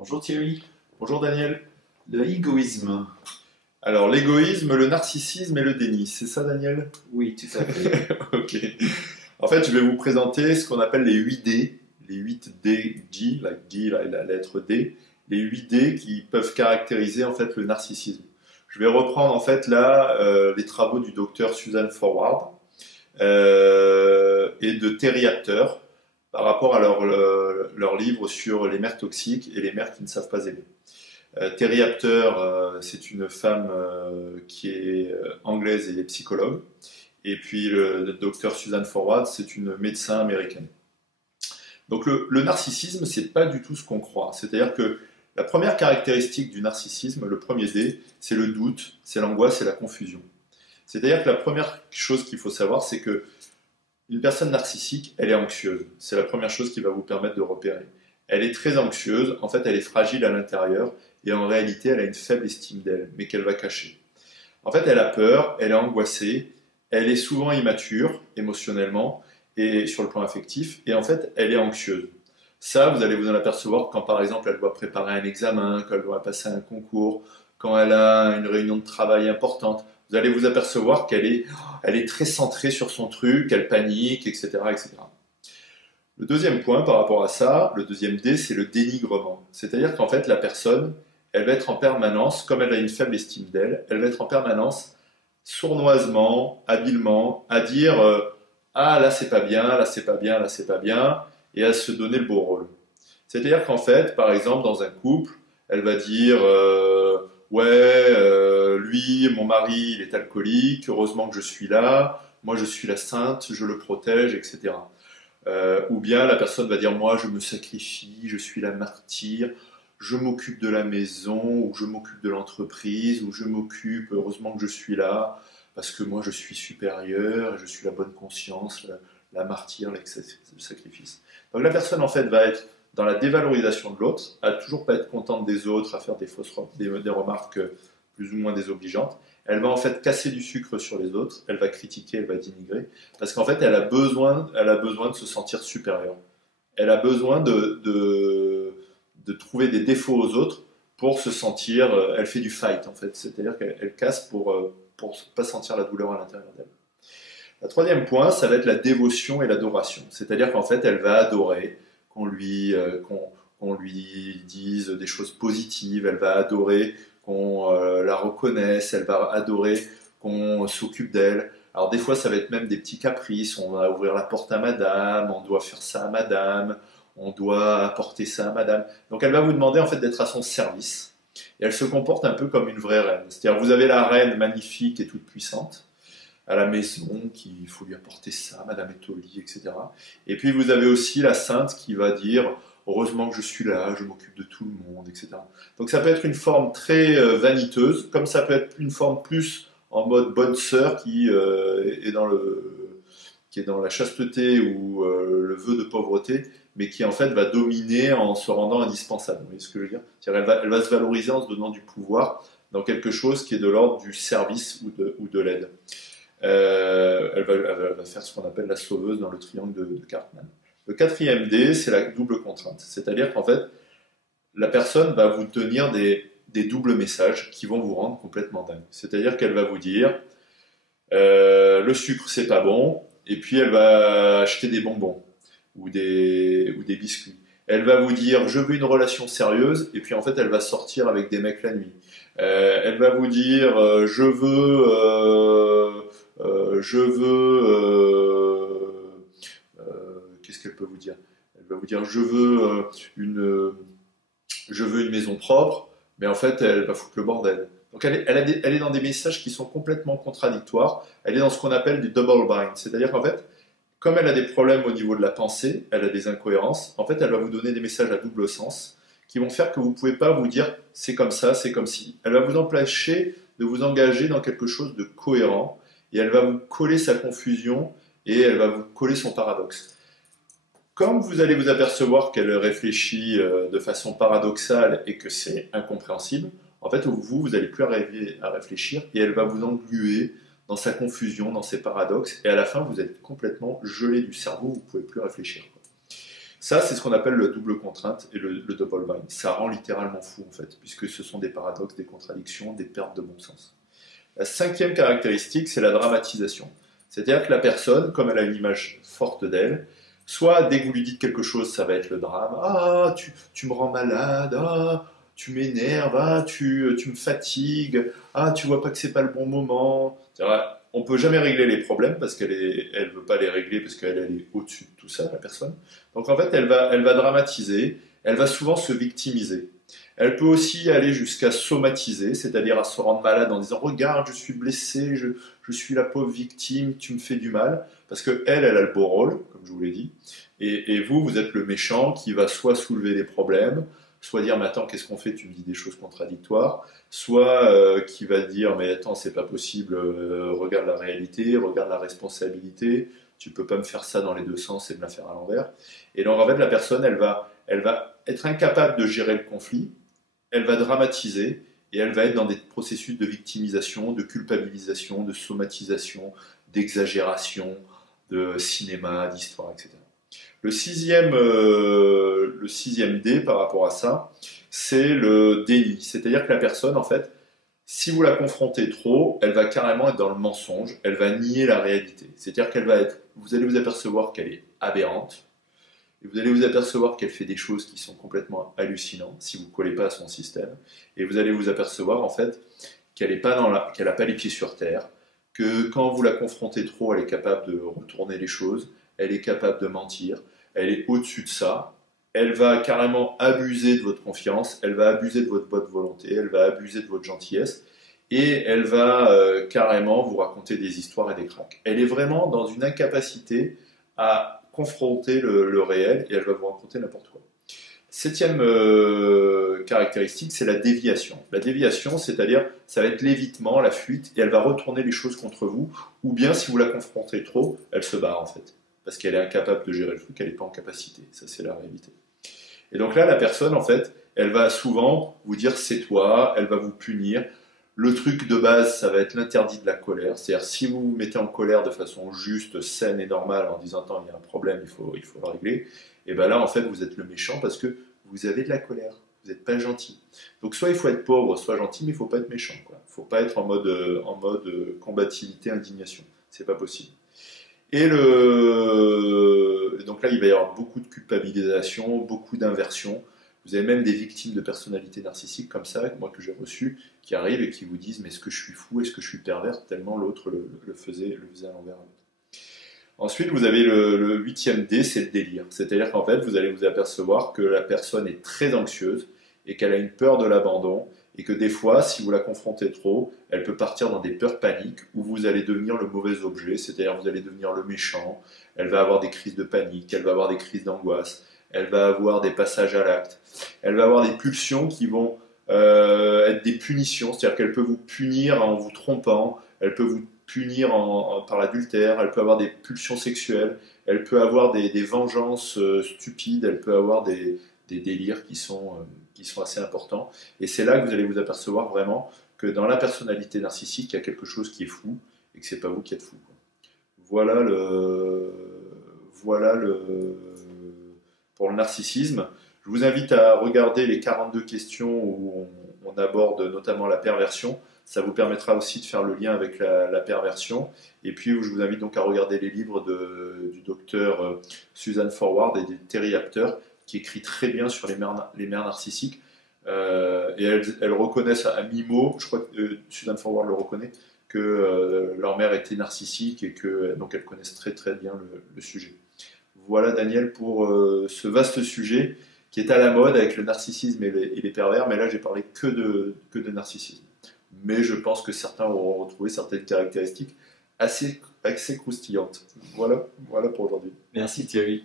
Bonjour Thierry. Bonjour Daniel. Le égoïsme. Alors l'égoïsme, le narcissisme et le déni, c'est ça Daniel? Oui, tout à fait. Ok. En fait, je vais vous présenter ce qu'on appelle les 8 D, les 8 D, G, like D, la lettre D, les 8 D qui peuvent caractériser en fait le narcissisme. Je vais reprendre en fait là les travaux du docteur Susan Forward et de Terry Apter par rapport à leur livre sur les mères toxiques et les mères qui ne savent pas aimer. Terry Apter, c'est une femme qui est anglaise et psychologue. Et puis le docteur Susan Forward, c'est une médecin américaine. Donc le narcissisme, c'est pas du tout ce qu'on croit. C'est-à-dire que la première caractéristique du narcissisme, le premier D, c'est le doute, c'est l'angoisse, c'est la confusion. C'est-à-dire que la première chose qu'il faut savoir, c'est que une personne narcissique, elle est anxieuse. C'est la première chose qui va vous permettre de repérer. Elle est très anxieuse, en fait elle est fragile à l'intérieur, et en réalité elle a une faible estime d'elle, mais qu'elle va cacher. En fait elle a peur, elle est angoissée, elle est souvent immature émotionnellement et sur le plan affectif, et en fait elle est anxieuse. Ça, vous allez vous en apercevoir quand par exemple elle doit préparer un examen, quand elle doit passer un concours, quand elle a une réunion de travail importante. Vous allez vous apercevoir elle est très centrée sur son truc, elle panique, etc., etc. Le deuxième point par rapport à ça, le deuxième D, c'est le dénigrement. C'est-à-dire qu'en fait, la personne, elle va être en permanence, comme elle a une faible estime d'elle, elle va être en permanence sournoisement, habilement, à dire ah là c'est pas bien, là c'est pas bien, là c'est pas bien, et à se donner le beau rôle. C'est-à-dire qu'en fait, par exemple, dans un couple, elle va dire ouais, lui, mon mari, il est alcoolique, heureusement que je suis là, moi je suis la sainte, je le protège, etc. Ou bien la personne va dire moi je me sacrifie, je suis la martyre, je m'occupe de la maison, ou je m'occupe de l'entreprise, ou je m'occupe, heureusement que je suis là, parce que moi je suis supérieur, je suis la bonne conscience, la martyre, le sacrifice. Donc la personne en fait va être dans la dévalorisation de l'autre, à toujours pas être contente des autres, à faire des remarques plus ou moins désobligeantes. Elle va en fait casser du sucre sur les autres, elle va critiquer, elle va dénigrer, parce qu'en fait elle a besoin de se sentir supérieure. Elle a besoin de trouver des défauts aux autres pour se sentir, elle fait du fight en fait, c'est-à-dire qu'elle casse pour pas sentir la douleur à l'intérieur d'elle. Le troisième point, ça va être la dévotion et l'adoration, c'est-à-dire qu'en fait elle va adorer qu'on lui dise des choses positives, elle va adorer qu'on la reconnaisse, elle va adorer qu'on s'occupe d'elle. Alors des fois ça va être même des petits caprices, on va ouvrir la porte à madame, on doit faire ça à madame, on doit apporter ça à madame. Donc elle va vous demander en fait d'être à son service. Et elle se comporte un peu comme une vraie reine. C'est-à-dire vous avez la reine magnifique et toute puissante à la maison, qu'il faut lui apporter ça, madame est au lit, etc. Et puis vous avez aussi la sainte qui va dire heureusement que je suis là, je m'occupe de tout le monde, etc. Donc ça peut être une forme très vaniteuse, comme ça peut être une forme plus en mode bonne sœur qui est dans la chasteté ou le vœu de pauvreté, mais qui en fait va dominer en se rendant indispensable. Vous voyez ce que je veux dire? C'est-à-dire elle va se valoriser en se donnant du pouvoir dans quelque chose qui est de l'ordre du service ou de l'aide. Elle va faire ce qu'on appelle la sauveuse dans le triangle de Cartman. Le quatrième D, c'est la double contrainte. C'est-à-dire qu'en fait, la personne va vous tenir des doubles messages qui vont vous rendre complètement dingue. C'est-à-dire qu'elle va vous dire le sucre c'est pas bon, et puis elle va acheter des bonbons ou des biscuits. Elle va vous dire je veux une relation sérieuse, et puis en fait elle va sortir avec des mecs la nuit. Elle va vous dire qu'est-ce qu'elle peut vous dire? Elle va vous dire une, je veux une maison propre, mais en fait elle va foutre le bordel. Donc elle est dans des messages qui sont complètement contradictoires. Elle est dans ce qu'on appelle du double bind, c'est-à-dire qu'en fait, comme elle a des problèmes au niveau de la pensée, elle a des incohérences, en fait elle va vous donner des messages à double sens qui vont faire que vous ne pouvez pas vous dire c'est comme ça, c'est comme si. Elle va vous empêcher de vous engager dans quelque chose de cohérent, et elle va vous coller sa confusion et elle va vous coller son paradoxe. Comme vous allez vous apercevoir qu'elle réfléchit de façon paradoxale et que c'est incompréhensible, en fait, vous n'allez plus arriver à réfléchir, et elle va vous engluer dans sa confusion, dans ses paradoxes, et à la fin, vous êtes complètement gelé du cerveau, vous ne pouvez plus réfléchir. Ça, c'est ce qu'on appelle le double contrainte et le double bind. Ça rend littéralement fou, en fait, puisque ce sont des paradoxes, des contradictions, des pertes de bon sens. La cinquième caractéristique, c'est la dramatisation. C'est-à-dire que la personne, comme elle a une image forte d'elle, soit dès que vous lui dites quelque chose, ça va être le drame. Ah, tu me rends malade, ah, tu m'énerves, ah, tu me fatigues, ah, tu vois pas que c'est pas le bon moment. On peut jamais régler les problèmes parce elle veut pas les régler parce qu'elle est au-dessus de tout ça, la personne. Donc en fait, elle va dramatiser, elle va souvent se victimiser. Elle peut aussi aller jusqu'à somatiser, c'est-à-dire à se rendre malade en disant regarde, je suis blessé, je suis la pauvre victime, tu me fais du mal, parce que elle a le beau rôle, comme je vous l'ai dit, et vous, vous êtes le méchant qui va soit soulever des problèmes, soit dire mais attends, qu'est-ce qu'on fait, tu me dis des choses contradictoires, soit qui va dire mais attends, c'est pas possible, regarde la réalité, regarde la responsabilité, tu peux pas me faire ça dans les deux sens et me la faire à l'envers. Et donc en fait, la personne, elle va être incapable de gérer le conflit, elle va dramatiser et elle va être dans des processus de victimisation, de culpabilisation, de somatisation, d'exagération, de cinéma, d'histoire, etc. Le sixième D par rapport à ça, c'est le déni. C'est-à-dire que la personne, en fait, si vous la confrontez trop, elle va carrément être dans le mensonge, elle va nier la réalité. C'est-à-dire vous allez vous apercevoir qu'elle est aberrante, et vous allez vous apercevoir qu'elle fait des choses qui sont complètement hallucinantes si vous ne collez pas à son système. Et vous allez vous apercevoir en fait qu'elle n'a pas les pieds sur terre, que quand vous la confrontez trop, elle est capable de retourner les choses, elle est capable de mentir, elle est au-dessus de ça. Elle va carrément abuser de votre confiance, elle va abuser de votre bonne volonté, elle va abuser de votre gentillesse, et elle va carrément vous raconter des histoires et des cracks. Elle est vraiment dans une incapacité à confronter le réel et elle va vous raconter n'importe quoi. Septième caractéristique, c'est la déviation. La déviation, c'est-à-dire, ça va être l'évitement, la fuite, et elle va retourner les choses contre vous, ou bien si vous la confrontez trop, elle se barre en fait, parce qu'elle est incapable de gérer le truc, elle n'est pas en capacité. Ça, c'est la réalité. Et donc là, la personne, en fait, elle va souvent vous dire c'est toi, elle va vous punir. Le truc de base, ça va être l'interdit de la colère. C'est-à-dire, si vous vous mettez en colère de façon juste, saine et normale, en disant attends, il y a un problème, il faut le régler, et bien là, en fait, vous êtes le méchant parce que vous avez de la colère. Vous n'êtes pas gentil. Donc, soit il faut être pauvre, soit gentil, mais il ne faut pas être méchant. Il ne faut pas être en mode combativité, indignation. C'est pas possible. Donc là, il va y avoir beaucoup de culpabilisation, beaucoup d'inversion. Vous avez même des victimes de personnalités narcissiques comme ça, moi que j'ai reçues, qui arrivent et qui vous disent mais est-ce que je suis fou, est-ce que je suis pervers, tellement l'autre le faisait à l'envers. Ensuite, vous avez le huitième D, c'est le délire. C'est-à-dire qu'en fait, vous allez vous apercevoir que la personne est très anxieuse et qu'elle a une peur de l'abandon et que des fois, si vous la confrontez trop, elle peut partir dans des peurs paniques où vous allez devenir le mauvais objet, c'est-à-dire vous allez devenir le méchant, elle va avoir des crises de panique, elle va avoir des crises d'angoisse, elle va avoir des passages à l'acte, elle va avoir des pulsions qui vont être des punitions, c'est-à-dire qu'elle peut vous punir en vous trompant, elle peut vous punir par l'adultère, elle peut avoir des pulsions sexuelles, elle peut avoir des vengeances stupides, elle peut avoir des délires qui sont assez importants. Et c'est là que vous allez vous apercevoir vraiment que dans la personnalité narcissique, il y a quelque chose qui est fou et que c'est pas vous qui êtes fou. Voilà pour le narcissisme. Je vous invite à regarder les 42 questions où on aborde notamment la perversion. Ça vous permettra aussi de faire le lien avec la perversion. Et puis, je vous invite donc à regarder les livres du docteur Suzanne Forward et de Terry Apter, qui écrit très bien sur les mères narcissiques. Et elles reconnaissent à mi-mot, je crois que Suzanne Forward le reconnaît, que leur mère était narcissique et que donc elles connaissent très très bien le sujet. Voilà Daniel pour ce vaste sujet qui est à la mode avec le narcissisme et les pervers, mais là j'ai parlé que de narcissisme. Mais je pense que certains auront retrouvé certaines caractéristiques assez croustillantes. Voilà pour aujourd'hui. Merci Thierry.